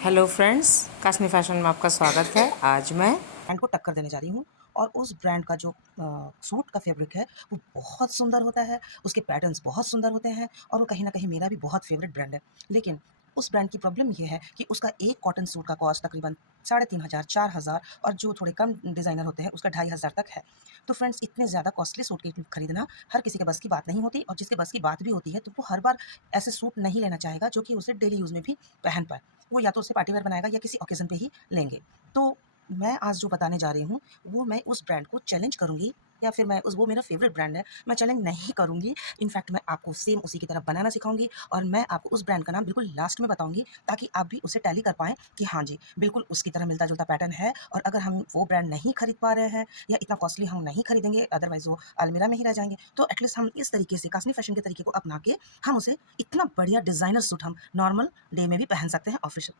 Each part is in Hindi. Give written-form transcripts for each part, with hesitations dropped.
हेलो फ्रेंड्स, काशनी फैशन में आपका स्वागत है। आज मैं ब्रांड को टक्कर देने जा रही हूँ और उस ब्रांड का जो सूट का फैब्रिक है वो बहुत सुंदर होता है, उसके पैटर्न्स बहुत सुंदर होते हैं और वो कहीं न कहीं मेरा भी बहुत फ़ेवरेट ब्रांड है। लेकिन उस ब्रांड की प्रॉब्लम ये है कि उसका एक कॉटन सूट का कॉस्ट तकरीबन 3500 4000 और जो थोड़े कम डिज़ाइनर होते हैं उसका 2500 तक है। तो फ्रेंड्स इतने ज़्यादा कॉस्टली सूट के खरीदना हर किसी के बस की बात नहीं होती और जिसके बस की बात भी होती है तो वो हर बार ऐसे सूट नहीं लेना चाहेगा जो कि उसे डेली यूज़ में भी पहन पाए। वो या तो उसे पार्टी वियर बनाएगा या किसी ऑकेज़न पे ही लेंगे। तो मैं आज जो बताने जा रही हूँ, वो मैं उस ब्रांड को चैलेंज करूँगी या फिर मैं उस वो मेरा फ़ेवरेट ब्रांड है, मैं चैलेंज नहीं करूँगी। इनफैक्ट मैं आपको सेम उसी की तरह बनाना सिखाऊँगी और मैं आपको उस ब्रांड का नाम बिल्कुल लास्ट में बताऊँगी ताकि आप भी उसे टैली कर पाएँ कि हाँ जी, बिल्कुल उसकी तरह मिलता-जुलता पैटर्न है और अगर हम वो ब्रांड नहीं खरीद पा रहे हैं या इतना कॉस्टली हम नहीं खरीदेंगे, अदरवाइज़ वो अलमीरा में ही रह जाएँगे, तो एटलीस्ट हम इस तरीके से कास्नी फ़ैशन के तरीके को अपना के हम उसे इतना बढ़िया डिज़ाइनर सूट हम नॉर्मल डे में भी पहन सकते हैं, ऑफ़िस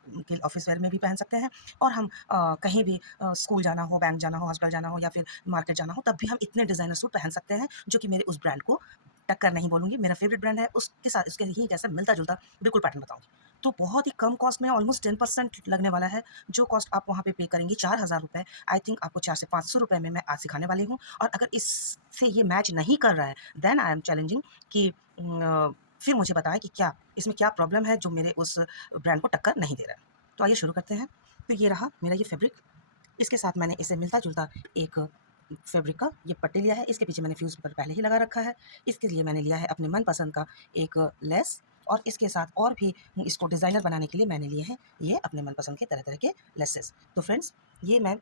वेयर में भी पहन सकते हैं और हम कहीं भी स्कूल जाना हो, बैंक जाना हो, हॉस्पिटल जाना हो या फिर मार्केट जाना हो, तब भी हम इतने डिज़ाइनर सूट पहन सकते हैं, जो कि मेरे उस ब्रांड को टक्कर नहीं बोलूँगी, मेरा फ़ेवरेट ब्रांड है, उसके साथ उसके ही जैसा मिलता-जुलता बिल्कुल पैटर्न बताऊँगी। तो बहुत ही कम कॉस्ट में ऑलमोस्ट 10% लगने वाला है, जो कॉस्ट आप वहाँ पे करेंगी ₹4000 आई थिंक आपको 4 से ₹500 में मैं आज सिखाने वाली हूँ और अगर इससे ये मैच नहीं कर रहा है, देन आई एम चैलेंजिंग कि फिर मुझे बताएँ कि क्या इसमें क्या प्रॉब्लम है, जो मेरे उस ब्रांड को टक्कर नहीं दे रहा है। तो आइए शुरू करते हैं। तो ये रहा मेरा ये फैब्रिक, इसके साथ मैंने इसे मिलता-जुलता एक फैब्रिक का ये पट्टी लिया है, इसके पीछे मैंने फ्यूज़ पेपर पहले ही लगा रखा है। इसके लिए मैंने लिया है अपने मनपसंद का एक लेस और इसके साथ और भी इसको डिज़ाइनर बनाने के लिए मैंने लिए हैं ये अपने मनपसंद के तरह-तरह के लेसेस। तो फ्रेंड्स ये मैं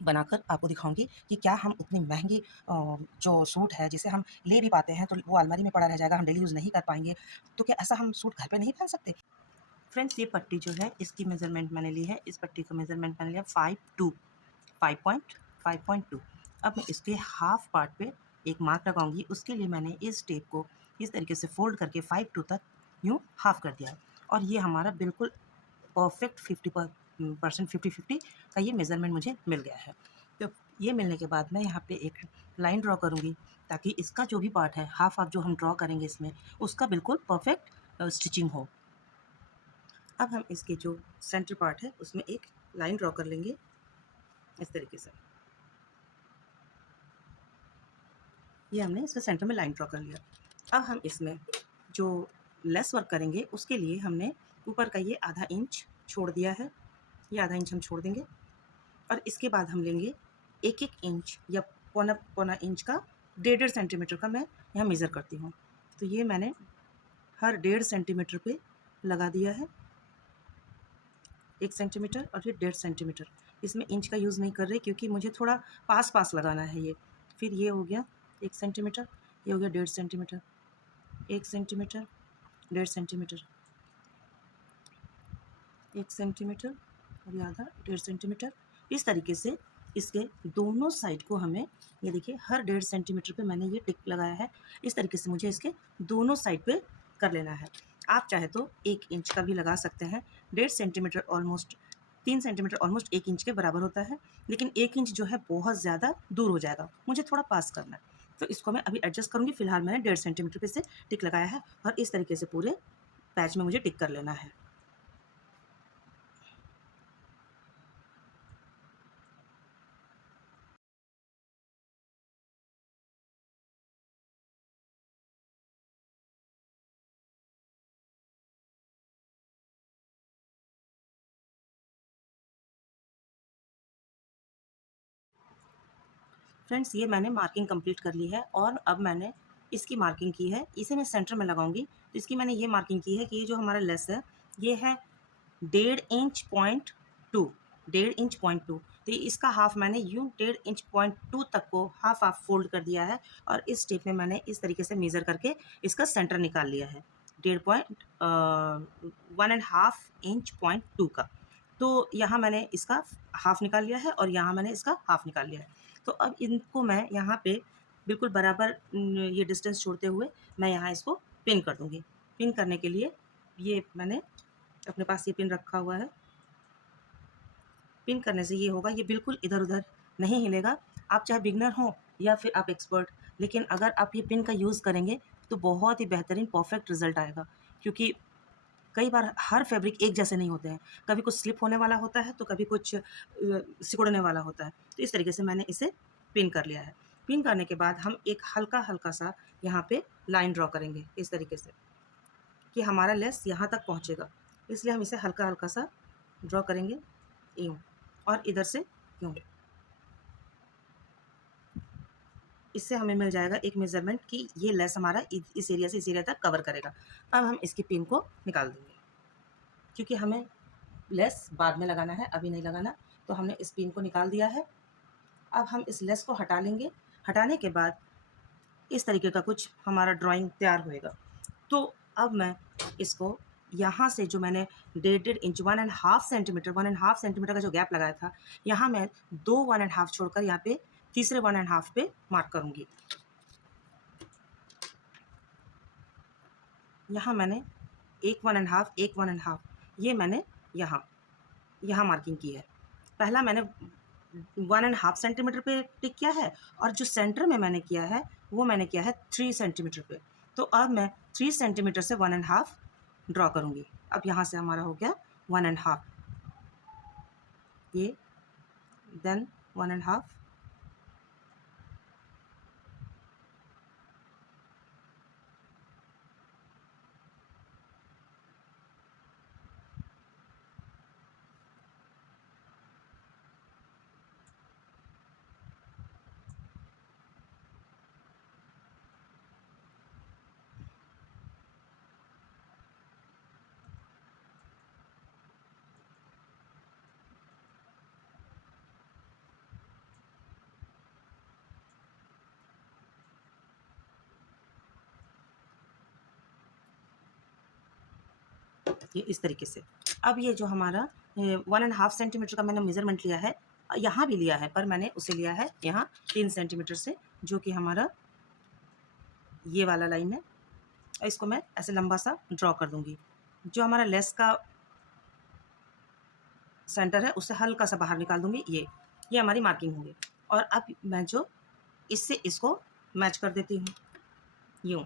बनाकर आपको दिखाऊँगी कि क्या हम उतनी महँगी जो सूट है जिसे हम ले भी पाते हैं तो वो अलमारी में पड़ा रह जाएगा, हम डेली यूज़ नहीं कर पाएँगे, तो क्या ऐसा हम सूट घर पे नहीं पहन सकते? फ्रेंड्स ये पट्टी जो है इसकी मेज़रमेंट मैंने ली है, इस पट्टी का मेज़रमेंट मैंने लिया 5 5.2। अब मैं इसके हाफ पार्ट पे एक मार्क लगाऊंगी, उसके लिए मैंने इस टेप को इस तरीके से फोल्ड करके 5.2 तक यूँ हाफ कर दिया है और ये हमारा बिल्कुल परफेक्ट 50% 50-50 का ये मेज़रमेंट मुझे मिल गया है। तो ये मिलने के बाद मैं यहाँ पे एक लाइन ड्रॉ करूँगी ताकि इसका जो भी पार्ट है हाफ हाफ जो हम ड्रॉ करेंगे इसमें उसका बिल्कुल परफेक्ट स्टिचिंग हो। अब हम इसके जो सेंटर पार्ट है उसमें एक लाइन ड्रॉ कर लेंगे इस तरीके से। ये हमने इसके सेंटर में लाइन ड्रॉ कर लिया। अब हम इसमें जो लेस वर्क करेंगे उसके लिए हमने ऊपर का ये आधा इंच छोड़ दिया है, ये आधा इंच हम छोड़ देंगे और इसके बाद हम लेंगे 1-1 इंच या पौना पौना इंच का 1.5 सेंटीमीटर का मैं यहाँ मेज़र करती हूँ। तो ये मैंने हर 1.5 सेंटीमीटर पे लगा दिया है, 1 सेंटीमीटर और फिर 1.5 सेंटीमीटर। इसमें इंच का यूज़ नहीं कर रही क्योंकि मुझे थोड़ा पास-पास लगाना है ये। फिर ये हो गया 1 सेंटीमीटर, ये हो गया 1.5 सेंटीमीटर, 1 सेंटीमीटर, 1.5 सेंटीमीटर, 1 सेंटीमीटर और ये आधा 1.5 सेंटीमीटर। इस तरीके से इसके दोनों साइड को हमें ये देखिए हर 1.5 सेंटीमीटर पे मैंने ये टिक लगाया है। इस तरीके से मुझे इसके दोनों साइड पे कर लेना है। आप चाहे तो 1 इंच का भी लगा सकते हैं। 1.5 centimetre almost 3 centimetre almost 1 inch के बराबर होता है, लेकिन 1 इंच जो है बहुत ज़्यादा दूर हो जाएगा, मुझे थोड़ा पास करना है। तो इसको मैं अभी एडजस्ट करूँगी, फिलहाल मैंने 1.5 सेंटीमीटर पे से टिक लगाया है और इस तरीके से पूरे पैच में मुझे टिक कर लेना है। फ्रेंड्स ये मैंने मार्किंग कंप्लीट कर ली है और अब मैंने इसकी मार्किंग की है, इसे मैं सेंटर में लगाऊंगी। तो इसकी मैंने ये मार्किंग की है कि ये जो हमारा लेस है ये है 1.5 इंच 1.5 इंच 2। तो इसका हाफ मैंने यूँ 1.5 इंच 2 तक को हाफ हाफ फोल्ड कर दिया है और इस टेप में मैंने इस तरीके से मेज़र करके इसका सेंटर निकाल लिया है 1.5 इंच 2 का। तो यहाँ मैंने इसका हाफ निकाल लिया है और यहाँ मैंने इसका हाफ निकाल लिया है। तो अब इनको मैं यहाँ पे बिल्कुल बराबर ये डिस्टेंस छोड़ते हुए मैं यहाँ इसको पिन कर दूँगी। पिन करने के लिए ये मैंने अपने पास ये पिन रखा हुआ है। पिन करने से ये होगा, ये बिल्कुल इधर-उधर नहीं हिलेगा। आप चाहे बिगिनर हो या फिर आप एक्सपर्ट, लेकिन अगर आप ये पिन का यूज़ करेंगे तो बहुत ही बेहतरीन परफेक्ट रिज़ल्ट आएगा। क्योंकि कई बार हर फैब्रिक एक जैसे नहीं होते हैं, कभी कुछ स्लिप होने वाला होता है तो कभी कुछ सिकुड़ने वाला होता है। तो इस तरीके से मैंने इसे पिन कर लिया है। पिन करने के बाद हम एक हल्का सा यहाँ पे लाइन ड्रॉ करेंगे इस तरीके से कि हमारा लेस यहाँ तक पहुँचेगा, इसलिए हम इसे हल्का सा ड्रॉ करेंगे यूँ, और इधर से यूँ। इससे हमें मिल जाएगा एक मेज़रमेंट कि ये लेस हमारा इस एरिया से इस एरिया तक कवर करेगा। अब हम इसकी पिन को निकाल देंगे, क्योंकि हमें लेस बाद में लगाना है, अभी नहीं लगाना। तो हमने इस पिन को निकाल दिया है। अब हम इस लेस को हटा लेंगे। हटाने के बाद इस तरीके का कुछ हमारा ड्राइंग तैयार होएगा। तो अब मैं इसको यहाँ से जो मैंने 1.5 इंच 1.5 सेंटीमीटर का जो गैप लगाया था, यहाँ मैं 2 1.5 छोड़कर यहाँ पे तीसरे 1.5 पे मार्क करूँगी। यहाँ मैंने एक 1.5 ये मैंने यहाँ मार्किंग की है। पहला मैंने 1.5 सेंटीमीटर पे टिक किया है, और जो सेंटर में मैंने किया है वो मैंने किया है 3 सेंटीमीटर पे। तो अब मैं 3 सेंटीमीटर से 1.5 ड्रॉ करूँगी। अब यहाँ से हमारा हो गया 1.5, ये देन 1.5, ये इस तरीके से। अब ये जो हमारा 1.5 सेंटीमीटर का मैंने मेज़रमेंट लिया है, यहाँ भी लिया है, पर मैंने उसे लिया है यहाँ 3 सेंटीमीटर से, जो कि हमारा ये वाला लाइन है। इसको मैं ऐसे लंबा सा ड्रॉ कर दूँगी। जो हमारा लेस का सेंटर है उससे हल्का सा बाहर निकाल दूँगी। ये हमारी मार्किंग होगी। और अब मैं जो इससे इसको मैच कर देती हूँ यूँ।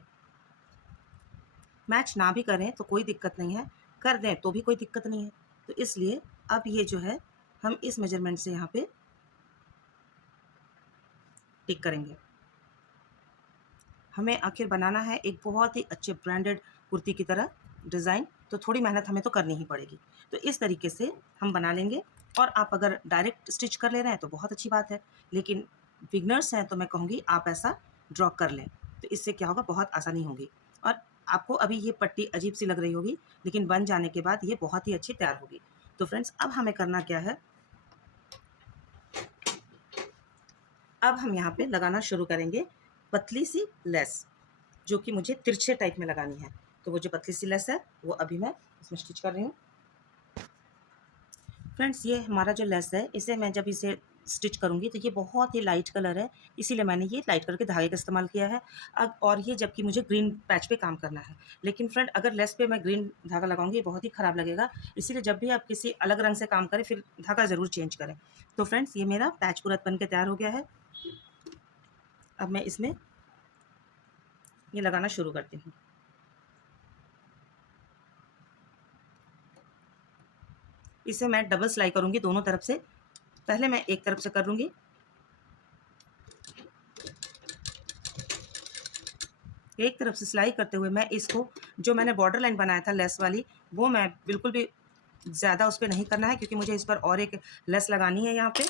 मैच ना भी करें तो कोई दिक्कत नहीं है, कर दें तो भी कोई दिक्कत नहीं है। तो इसलिए अब ये जो है हम इस मेजरमेंट से यहाँ पे टिक करेंगे। हमें आखिर बनाना है एक बहुत ही अच्छे ब्रांडेड कुर्ती की तरह डिज़ाइन, तो थोड़ी मेहनत हमें तो करनी ही पड़ेगी। तो इस तरीके से हम बना लेंगे। और आप अगर डायरेक्ट स्टिच कर ले रहे हैं तो बहुत अच्छी बात है, लेकिन बिगनर्स हैं तो मैं कहूँगी आप ऐसा ड्रॉ कर लें, तो इससे क्या होगा, बहुत आसानी होगी। और आपको अभी ये पट्टी अजीब सी लग रही होगी, लेकिन बन जाने के बाद ये बहुत ही अच्छी तैयार होगी। तो फ्रेंड्स, अब हमें करना क्या है, अब हम यहाँ पे लगाना शुरू करेंगे पतली सी लेस, जो कि मुझे तिरछे टाइप में लगानी है। तो वो जो पतली सी लेस है वो अभी मैं इसमें स्टिच कर रही हूँ। फ्रेंड्स, ये हमारा जो लेस है, इसे मैं जब इसे स्टिच करूँगी तो ये बहुत ही लाइट कलर है, इसीलिए मैंने ये लाइट कलर के धागे का इस्तेमाल किया है। अब और ये जबकि मुझे ग्रीन पैच पे काम करना है, लेकिन फ्रेंड अगर लेस पे मैं ग्रीन धागा लगाऊंगी ये बहुत ही ख़राब लगेगा। इसीलिए जब भी आप किसी अलग रंग से काम करें फिर धागा ज़रूर चेंज करें। तो फ्रेंड्स, ये मेरा पैच पूरा बन के तैयार हो गया है। अब मैं इसमें ये लगाना शुरू करती हूँ। इसे मैं डबल सिलाई करूँगी दोनों तरफ से। पहले मैं एक तरफ से कर लूँगी, एक तरफ से सिलाई करते हुए मैं इसको, जो मैंने बॉर्डर लाइन बनाया था लेस वाली, वो मैं बिल्कुल भी ज़्यादा उस पर नहीं करना है, क्योंकि मुझे इस पर और एक लेस लगानी है यहाँ पे।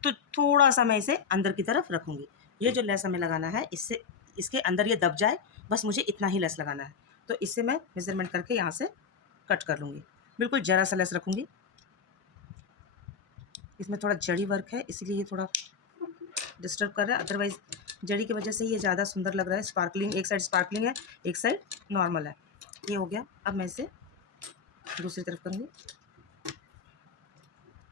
तो थोड़ा सा मैं इसे अंदर की तरफ रखूँगी। ये जो लेस हमें लगाना है, इससे इसके अंदर ये दब जाए, बस मुझे इतना ही लेस लगाना है। तो इससे मैं मेज़रमेंट करके यहाँ से कट कर लूँगी। बिल्कुल ज़रा सा लेस रखूँगी। इसमें थोड़ा जड़ी वर्क है, इसीलिए ये थोड़ा डिस्टर्ब कर रहा है, अदरवाइज़ जड़ी की वजह से ये ज़्यादा सुंदर लग रहा है। स्पार्कलिंग, एक साइड स्पार्कलिंग है, एक साइड नॉर्मल है। ये हो गया। अब मैं इसे दूसरी तरफ करूँगी।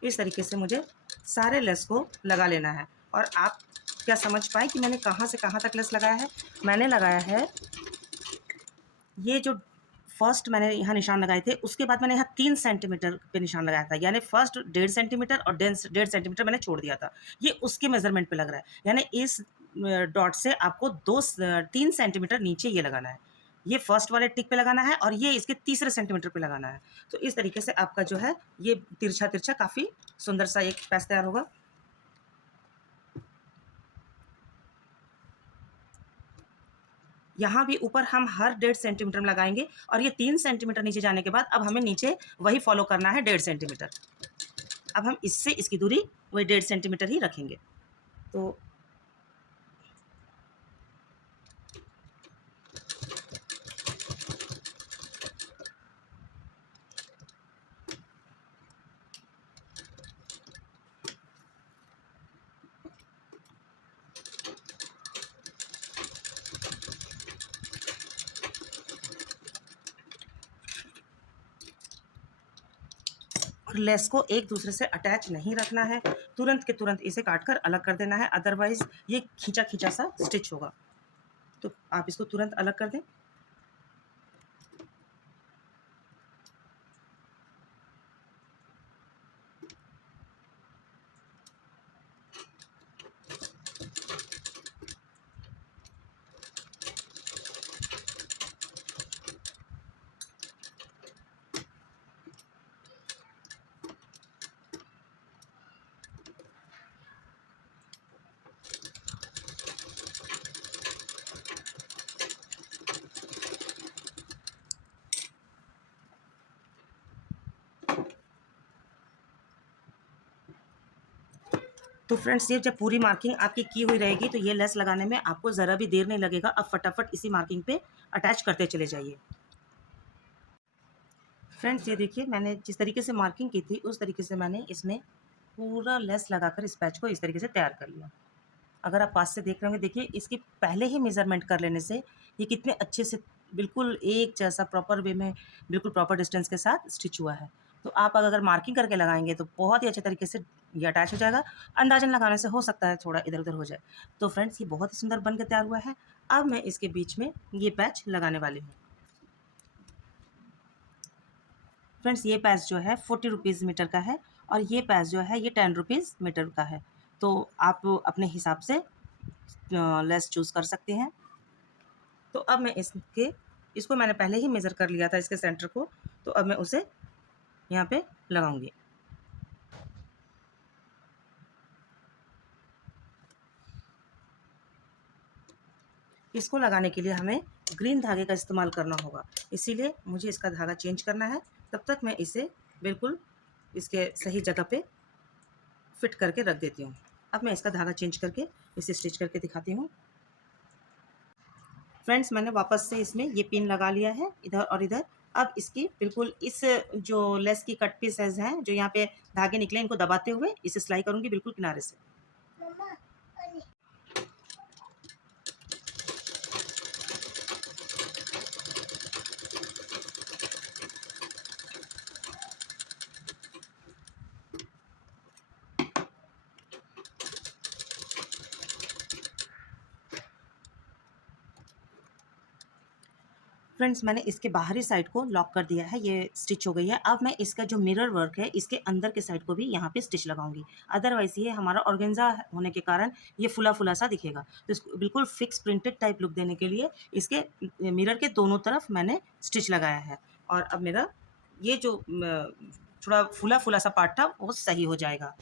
इस तरीके से मुझे सारे लेस को लगा लेना है। और आप क्या समझ पाए कि मैंने कहाँ से कहाँ तक लेस लगाया है? मैंने लगाया है, ये जो फर्स्ट मैंने यहाँ निशान लगाए थे, उसके बाद मैंने यहाँ 3 सेंटीमीटर पे निशान लगाया था, यानी फर्स्ट 1.5 सेंटीमीटर और 1.5 सेंटीमीटर मैंने छोड़ दिया था। ये उसके मेज़रमेंट पे लग रहा है, यानी इस डॉट से आपको 3 सेंटीमीटर नीचे ये लगाना है। ये फर्स्ट वाले टिक पे लगाना है और ये इसके तीसरे सेंटीमीटर पे लगाना है। तो इस तरीके से आपका जो है ये तिरछा तिरछा काफ़ी सुंदर सा एक पैच तैयार होगा। यहाँ भी ऊपर हम हर 1.5 सेंटीमीटर में लगाएंगे और ये 3 सेंटीमीटर नीचे जाने के बाद अब हमें नीचे वही फॉलो करना है 1.5 सेंटीमीटर। अब हम इससे इसकी दूरी वही 1.5 सेंटीमीटर ही रखेंगे। तो और लेस को एक दूसरे से अटैच नहीं रखना है, तुरंत के तुरंत इसे काट कर अलग कर देना है, अदरवाइज ये खींचा खींचा सा स्टिच होगा। तो आप इसको तुरंत अलग कर दें। तो फ्रेंड्स ये जब पूरी मार्किंग आपकी की हुई रहेगी तो ये लेस लगाने में आपको ज़रा भी देर नहीं लगेगा। अब फटाफट इसी मार्किंग पे अटैच करते चले जाइए। फ्रेंड्स ये देखिए मैंने जिस तरीके से मार्किंग की थी उस तरीके से मैंने इसमें पूरा लेस लगाकर इस पैच को इस तरीके से तैयार कर लिया। अगर आप पास से देख रहे होंगे, देखिए इसके पहले ही मेज़रमेंट कर लेने से ये कितने अच्छे से बिल्कुल एक जैसा प्रॉपर वे में बिल्कुल प्रॉपर डिस्टेंस के साथ स्टिच हुआ है। तो आप अगर मार्किंग करके लगाएंगे तो बहुत ही अच्छे तरीके से ये अटैच हो जाएगा। अंदाज़न लगाने से हो सकता है थोड़ा इधर उधर हो जाए। तो फ्रेंड्स ये बहुत ही सुंदर बन के तैयार हुआ है। अब मैं इसके बीच में ये पैच लगाने वाली हूँ। फ्रेंड्स ये पैच जो है 40 रुपीज़ मीटर का है और ये पैच जो है ये 10 रुपीज़ मीटर का है। तो आप अपने हिसाब से लेस चूज़ कर सकते हैं। तो अब मैं इसको मैंने पहले ही मेज़र कर लिया था इसके सेंटर को, तो अब मैं उसे यहाँ पे लगाऊंगी। इसको लगाने के लिए हमें ग्रीन धागे का इस्तेमाल करना होगा, इसीलिए मुझे इसका धागा चेंज करना है। तब तक मैं इसे बिल्कुल इसके सही जगह पे फिट करके रख देती हूँ। अब मैं इसका धागा चेंज करके इसे स्टिच करके दिखाती हूँ। फ्रेंड्स मैंने वापस से इसमें ये पिन लगा लिया है इधर और इधर। अब इसकी बिल्कुल इस जो लेस की कट पीसेस हैं जो यहाँ पे धागे निकले इनको दबाते हुए इसे सिलाई करूँगी बिल्कुल किनारे से। फ्रेंड्स मैंने इसके बाहरी साइड को लॉक कर दिया है, ये स्टिच हो गई है। अब मैं इसका जो मिरर वर्क है इसके अंदर के साइड को भी यहाँ पे स्टिच लगाऊंगी, अदरवाइज ये हमारा ऑर्गेन्जा होने के कारण ये फुला फुला सा दिखेगा। तो इसको बिल्कुल फिक्स प्रिंटेड टाइप लुक देने के लिए इसके मिरर के दोनों तरफ मैंने स्टिच लगाया है और अब मेरा ये जो थोड़ा फुला फुला सा पार्ट था वो सही हो जाएगा।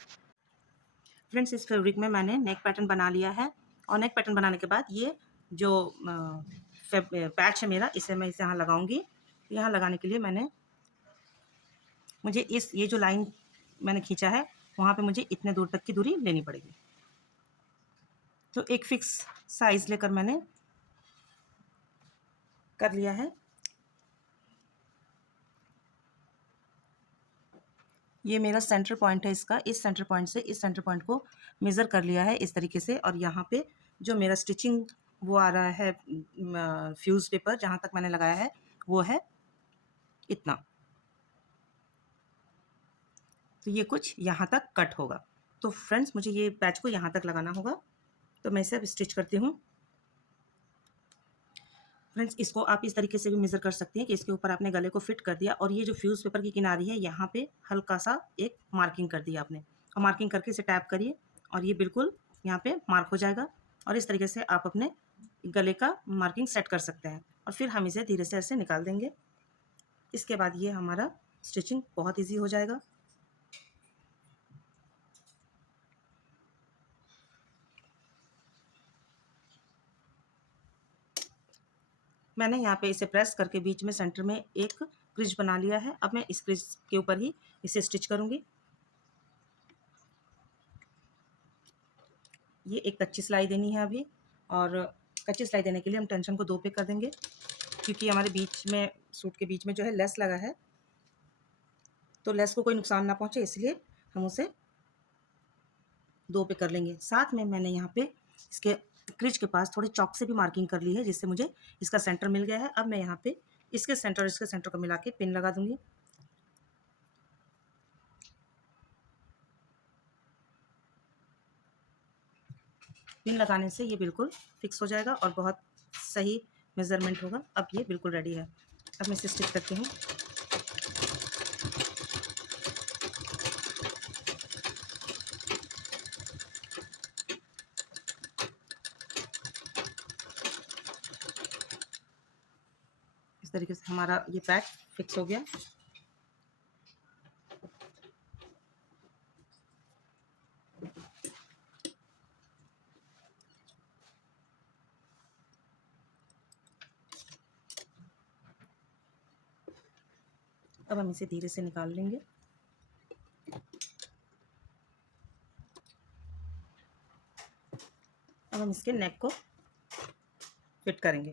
फ्रेंड्स इस फैब्रिक में मैंने नेक पैटर्न बना लिया है और नेक पैटर्न बनाने के बाद ये जो पैच है मेरा इसे मैं यहाँ लगाऊंगी। यहाँ लगाने के लिए मुझे ये जो लाइन मैंने खींचा है वहाँ पे मुझे इतने दूर तक की दूरी लेनी पड़ेगी। तो एक फिक्स साइज लेकर मैंने कर लिया है। ये मेरा सेंटर पॉइंट है इसका, इस सेंटर पॉइंट से इस सेंटर पॉइंट को मेज़र कर लिया है इस तरीके से। और यहाँ पे जो मेरा स्टिचिंग वो आ रहा है फ्यूज़ पेपर जहाँ तक मैंने लगाया है वो है इतना। तो ये कुछ यहाँ तक कट होगा। तो फ्रेंड्स मुझे ये पैच को यहाँ तक लगाना होगा, तो मैं इसे अब स्टिच करती हूँ। फ्रेंड्स इसको आप इस तरीके से भी मेज़र कर सकते हैं कि इसके ऊपर आपने गले को फिट कर दिया और ये जो फ्यूज़ पेपर की किनारी है यहाँ पे हल्का सा एक मार्किंग कर दिया आपने, और मार्किंग करके इसे टैप करिए और ये बिल्कुल यहाँ पे मार्क हो जाएगा। और इस तरीके से आप अपने गले का मार्किंग सेट कर सकते हैं। और फिर हम इसे धीरे से ऐसे निकाल देंगे। इसके बाद ये हमारा स्टिचिंग बहुत ईजी हो जाएगा। मैंने यहाँ पे इसे प्रेस करके बीच में सेंटर में एक क्रिज बना लिया है। अब मैं इस क्रिज के ऊपर ही इसे स्टिच करूँगी। ये एक कच्ची सिलाई देनी है अभी, और कच्ची सिलाई देने के लिए हम टेंशन को 2 पे कर देंगे, क्योंकि हमारे बीच में सूट के बीच में जो है लेस लगा है, तो लेस को कोई नुकसान ना पहुँचे, इसलिए हम उसे 2 पे कर लेंगे। साथ में मैंने यहाँ पे इसके क्रिज के पास थोड़ी चॉक से भी मार्किंग कर ली है, जिससे मुझे इसका सेंटर मिल गया है। अब मैं यहाँ पे इसके सेंटर और इसके सेंटर को मिला के पिन लगा दूँगी। पिन लगाने से ये बिल्कुल फिक्स हो जाएगा और बहुत सही मेज़रमेंट होगा। अब ये बिल्कुल रेडी है। अब मैं इसे स्टिच करती हूँ। इस तरीके से हमारा ये पैच फिक्स हो गया। अब हम इसे धीरे से निकाल लेंगे। अब हम इसके नेक को फिट करेंगे।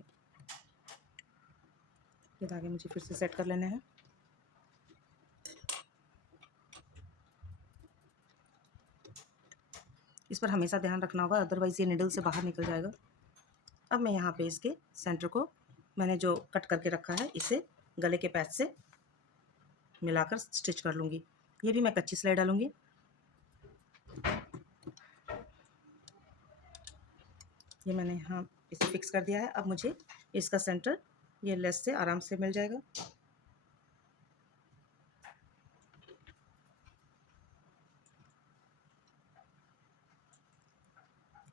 ये धागे मुझे फिर से सेट कर लेने हैं। इस पर हमेशा ध्यान रखना होगा, अदरवाइज़ ये निडल से बाहर निकल जाएगा। अब मैं यहाँ पे इसके सेंटर को मैंने जो कट करके रखा है, इसे गले के पैच से मिलाकर स्टिच कर लूँगी। ये भी मैं कच्ची सिलाई डालूँगी। ये मैंने यहाँ इसे फिक्स कर दिया है। अब मुझे इसका सेंटर ये लेस से आराम से मिल जाएगा।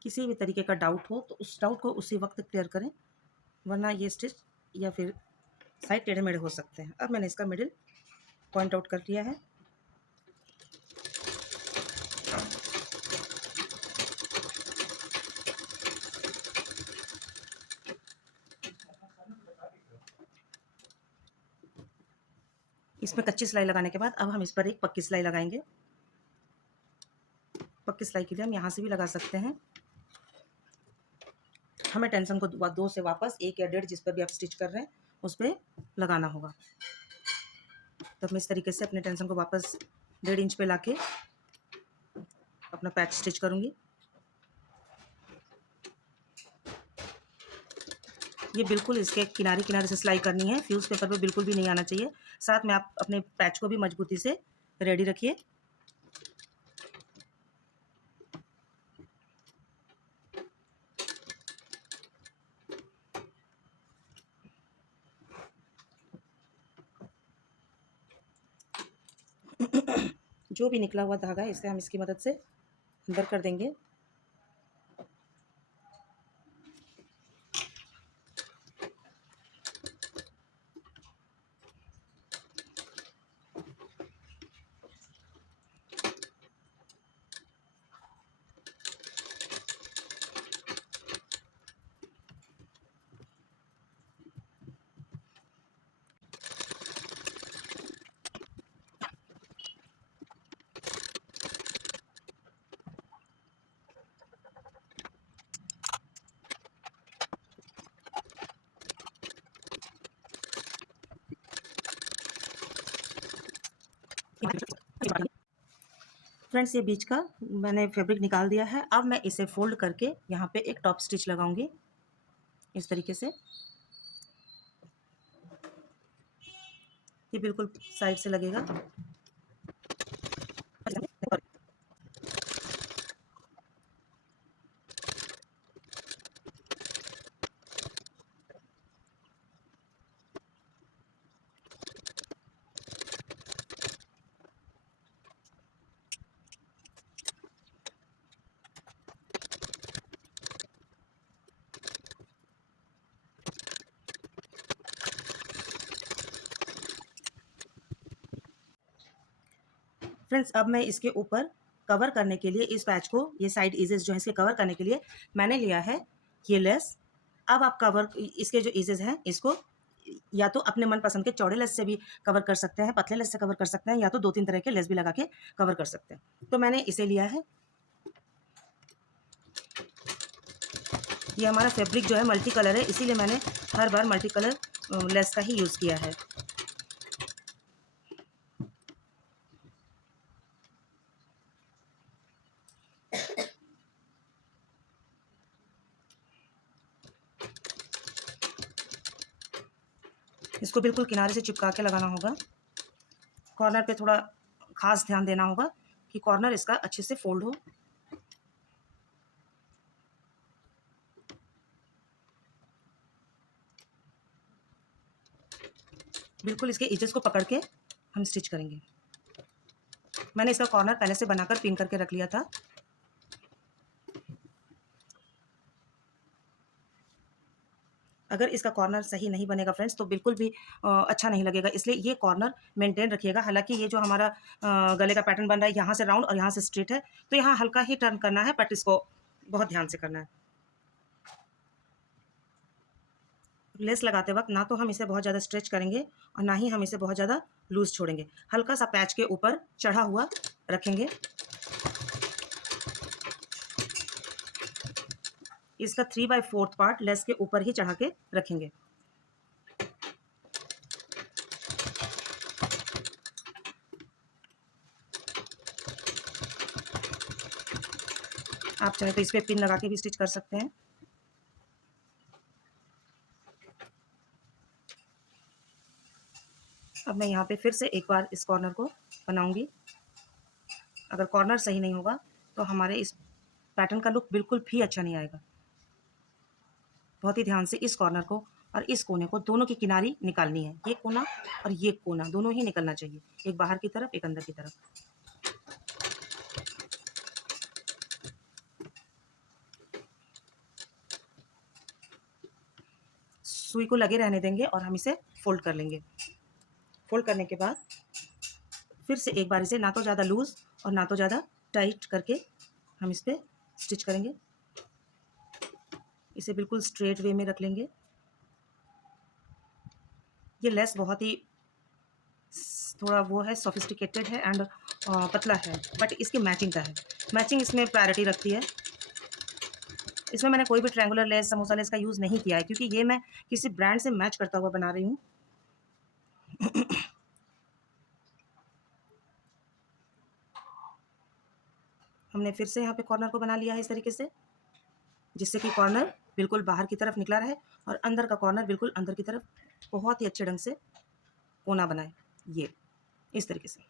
किसी भी तरीके का डाउट हो तो उस डाउट को उसी वक्त क्लियर करें, वरना ये स्टिच या फिर साइड टेढ़े मेढ़े हो सकते हैं। अब मैंने इसका मिडिल पॉइंट आउट कर लिया है। इसमें कच्ची सिलाई लगाने के बाद अब हम इस पर एक पक्की सिलाई लगाएंगे। पक्की सिलाई के लिए हम यहाँ से भी लगा सकते हैं। हमें टेंशन को 2 से वापस 1 या 1.5 जिस पर भी आप स्टिच कर रहे हैं उस पर लगाना होगा। तो मैं इस तरीके से अपने टेंशन को वापस 1.5 इंच पे लाके अपना पैच स्टिच करूँगी। ये बिल्कुल इसके किनारे किनारे से सिलाई करनी है, फ्यूज़ पेपर पे बिल्कुल भी नहीं आना चाहिए। साथ में आप अपने पैच को भी मजबूती से रेडी रखिए। जो भी निकला हुआ धागा है इसे हम इसकी मदद से अंदर कर देंगे। फ्रेंड्स, ये बीच का मैंने फैब्रिक निकाल दिया है। अब मैं इसे फोल्ड करके यहाँ पे एक टॉप स्टिच लगाऊंगी इस तरीके से। ये बिल्कुल साइड से लगेगा। फ्रेंड्स अब मैं इसके ऊपर कवर करने के लिए इस पैच को, ये साइड ईजेस जो है इसके कवर करने के लिए मैंने लिया है ये लेस। अब आप कवर इसके जो ईजेस हैं इसको या तो अपने मनपसंद के चौड़े लेस से भी कवर कर सकते हैं, पतले लेस से कवर कर सकते हैं, या तो 2-3 तरह के लेस भी लगा के कवर कर सकते हैं। तो मैंने इसे लिया है। ये हमारा फैब्रिक जो है मल्टी कलर है, इसीलिए मैंने हर बार मल्टी कलर लेस का ही यूज़ किया है। इसको बिल्कुल किनारे से चिपका के लगाना होगा। कॉर्नर पे थोड़ा खास ध्यान देना होगा कि कॉर्नर इसका अच्छे से फोल्ड हो। बिल्कुल इसके एजेस को पकड़ के हम स्टिच करेंगे। मैंने इसका कॉर्नर पहले से बनाकर पिन करके रख लिया था। अगर इसका कॉर्नर सही नहीं बनेगा फ्रेंड्स तो बिल्कुल भी अच्छा नहीं लगेगा, इसलिए ये कॉर्नर मेंटेन रखिएगा। हालांकि ये जो हमारा गले का पैटर्न बन रहा है यहाँ से राउंड और यहाँ से स्ट्रेट है, तो यहाँ हल्का ही टर्न करना है, बट इसको बहुत ध्यान से करना है। लेस लगाते वक्त ना तो हम इसे बहुत ज़्यादा स्ट्रेच करेंगे और ना ही हम इसे बहुत ज़्यादा लूज छोड़ेंगे। हल्का सा पैच के ऊपर चढ़ा हुआ रखेंगे। इसका 3/4 पार्ट लेस के ऊपर ही चढ़ा के रखेंगे। आप चाहे तो इस पे पिन लगा के भी स्टिच कर सकते हैं। अब मैं यहाँ पे फिर से एक बार इस कॉर्नर को बनाऊंगी। अगर कॉर्नर सही नहीं होगा तो हमारे इस पैटर्न का लुक बिल्कुल भी अच्छा नहीं आएगा। बहुत ही ध्यान से इस कॉर्नर को और इस कोने को, दोनों की किनारी निकालनी है। ये कोना और ये कोना दोनों ही निकलना चाहिए, एक बाहर की तरफ एक अंदर की तरफ। सुई को लगे रहने देंगे और हम इसे फोल्ड कर लेंगे। फोल्ड करने के बाद फिर से एक बार इसे ना तो ज़्यादा लूज और ना तो ज़्यादा टाइट करके हम इस पर स्टिच करेंगे। इसे बिल्कुल स्ट्रेट वे में रख लेंगे। ये लेस बहुत ही थोड़ा वो है, सोफिस्टिकेटेड है एंड पतला है, बट इसकी मैचिंग का है। मैचिंग इसमें प्रायोरिटी रखती है। इसमें मैंने कोई भी ट्रायंगुलर लेस, समोसा लेस का यूज़ नहीं किया है, क्योंकि ये मैं किसी ब्रांड से मैच करता हुआ बना रही हूँ। हमने फिर से यहाँ पे कॉर्नर को बना लिया है इस तरीके से, जिससे कि कॉर्नर बिल्कुल बाहर की तरफ निकला रहे और अंदर का कॉर्नर बिल्कुल अंदर की तरफ बहुत ही अच्छे ढंग से कोना बनाए। ये इस तरीके से।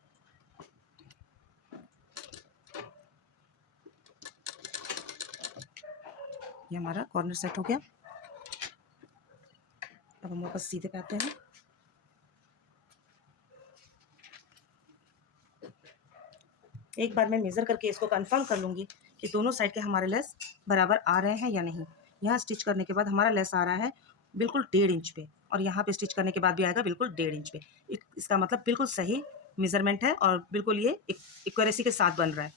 ये हमारा कॉर्नर सेट हो गया। अब हम वापस सीधे पे आते हैं। एक बार मैं मेज़र करके इसको कंफर्म कर लूँगी कि दोनों साइड के हमारे लेस बराबर आ रहे हैं या नहीं। यहाँ स्टिच करने के बाद हमारा लेस आ रहा है बिल्कुल 1.5 इंच पे, और यहाँ पे स्टिच करने के बाद भी आएगा बिल्कुल 1.5 इंच पे। इसका मतलब बिल्कुल सही मेज़रमेंट है और बिल्कुल ये एक्यूरेसी के साथ बन रहा है।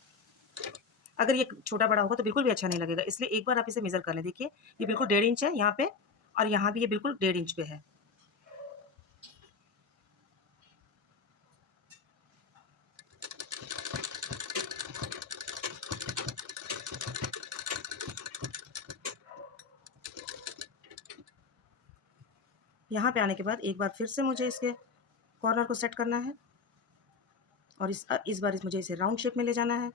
अगर ये छोटा बड़ा होगा तो बिल्कुल भी अच्छा नहीं लगेगा, इसलिए एक बार आप इसे मेज़र कर लें। देखिए ये बिल्कुल 1.5 इंच है यहाँ पे, और यहाँ भी ये बिल्कुल 1.5 इंच पे है। यहाँ पे आने के बाद एक बार फिर से मुझे इसके कॉर्नर को सेट करना है, और इस बार मुझे इसे राउंड शेप में ले जाना है।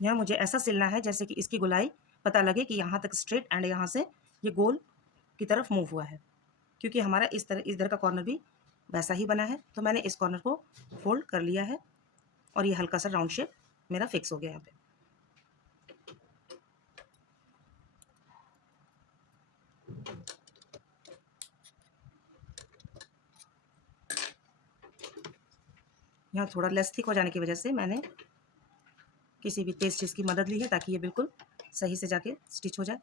यहाँ मुझे ऐसा सिलना है जैसे कि इसकी गोलाई पता लगे कि यहाँ तक स्ट्रेट एंड यहाँ से ये गोल की तरफ मूव हुआ है, क्योंकि हमारा इस तरह इधर का कॉर्नर भी वैसा ही बना है। तो मैंने इस कॉर्नर को फोल्ड कर लिया है और ये हल्का सा राउंड शेप मेरा फिक्स हो गया यहाँ पे। यहाँ थोड़ा लेस थिक हो जाने की वजह से मैंने किसी भी तेज़ चीज़ की मदद ली है ताकि ये बिल्कुल सही से जाके स्टिच हो जाए।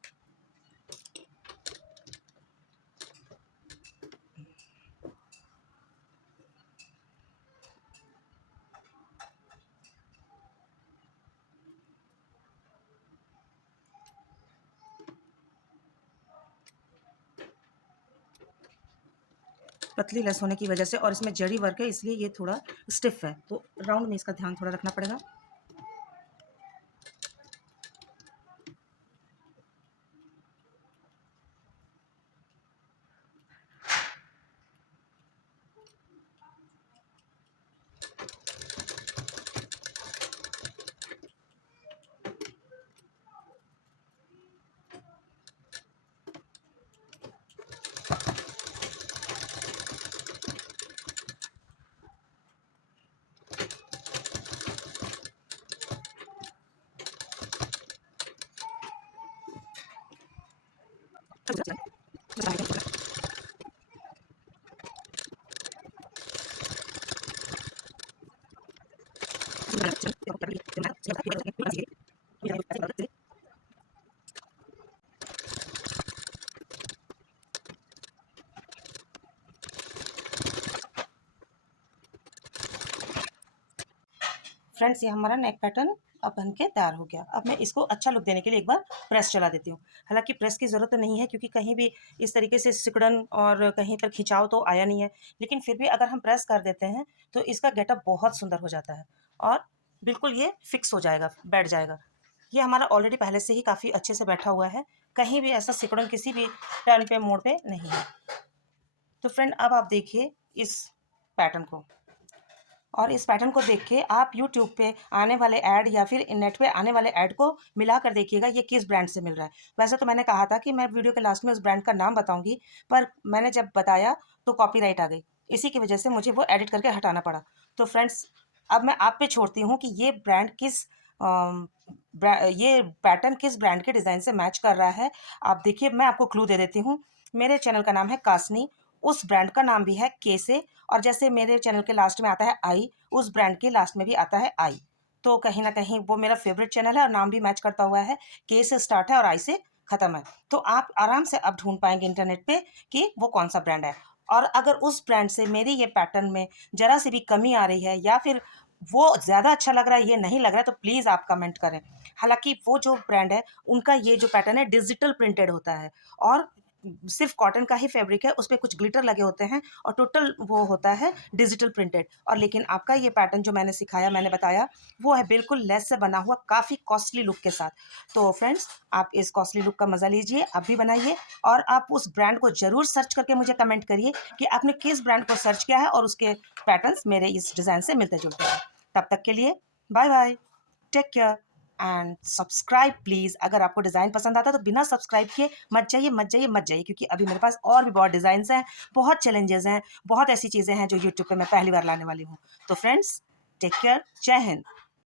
पतली लेस होने की वजह से और इसमें जरी वर्क है इसलिए ये थोड़ा स्टिफ है, तो राउंड में इसका ध्यान थोड़ा रखना पड़ेगा। फ्रेंड्स, ये हमारा नेक पैटर्न अब बन के तैयार हो गया। अब मैं इसको अच्छा लुक देने के लिए एक बार प्रेस चला देती हूँ। हालांकि प्रेस की ज़रूरत तो नहीं है क्योंकि कहीं भी इस तरीके से सिकुड़न और कहीं पर खिंचाव तो आया नहीं है, लेकिन फिर भी अगर हम प्रेस कर देते हैं तो इसका गेटअप बहुत सुंदर हो जाता है और बिल्कुल ये फिक्स हो जाएगा, बैठ जाएगा। ये हमारा ऑलरेडी पहले से ही काफ़ी अच्छे से बैठा हुआ है, कहीं भी ऐसा सिकुड़न किसी भी टर्न पे मोड़ पे नहीं है। तो फ्रेंड, अब आप देखिए इस पैटर्न को, और इस पैटर्न को देख के आप यूट्यूब पे आने वाले ऐड या फिर नेट पे आने वाले ऐड को मिला कर देखिएगा ये किस ब्रांड से मिल रहा है। वैसे तो मैंने कहा था कि मैं वीडियो के लास्ट में उस ब्रांड का नाम बताऊंगी, पर मैंने जब बताया तो कॉपीराइट आ गई, इसी की वजह से मुझे वो एडिट करके हटाना पड़ा। तो फ्रेंड्स, अब मैं आप पे छोड़ती हूँ कि ये ब्रांड ये पैटर्न किस ब्रांड के डिज़ाइन से मैच कर रहा है। आप देखिए, मैं आपको क्लू दे देती हूँ। मेरे चैनल का नाम है कासनी, उस ब्रांड का नाम भी है के से, और जैसे मेरे चैनल के लास्ट में आता है आई, उस ब्रांड के लास्ट में भी आता है आई। तो कहीं ना कहीं वो मेरा फेवरेट चैनल है और नाम भी मैच करता हुआ है, के से स्टार्ट है और आई से ख़त्म है। तो आप आराम से अब ढूंढ पाएंगे इंटरनेट पे कि वो कौन सा ब्रांड है। और अगर उस ब्रांड से मेरी ये पैटर्न में ज़रा सी भी कमी आ रही है या फिर वो ज़्यादा अच्छा लग रहा है, ये नहीं लग रहा है, तो प्लीज़ आप कमेंट करें। हालांकि वो जो ब्रांड है उनका ये जो पैटर्न है डिजिटल प्रिंटेड होता है और सिर्फ कॉटन का ही फैब्रिक है, उस पे कुछ ग्लिटर लगे होते हैं और टोटल वो होता है डिजिटल प्रिंटेड। और लेकिन आपका ये पैटर्न जो मैंने सिखाया, मैंने बताया, वो है बिल्कुल लेस से बना हुआ, काफ़ी कॉस्टली लुक के साथ। तो फ्रेंड्स, आप इस कॉस्टली लुक का मज़ा लीजिए, आप भी बनाइए, और आप उस ब्रांड को ज़रूर सर्च करके मुझे कमेंट करिए कि आपने किस ब्रांड को सर्च किया है और उसके पैटर्न्स मेरे इस डिज़ाइन से मिलते जुलते हैं। तब तक के लिए bye bye, take care and subscribe please. अगर आपको डिज़ाइन पसंद आता है तो बिना सब्सक्राइब किए मत जाइए, मत जाइए, मत जाइए, क्योंकि अभी मेरे पास और भी बहुत डिज़ाइंस हैं, बहुत चैलेंजेस हैं, बहुत ऐसी चीज़ें हैं जो यूट्यूब पे मैं पहली बार लाने वाली हूँ। तो फ्रेंड्स, टेक केयर, जय हिंद।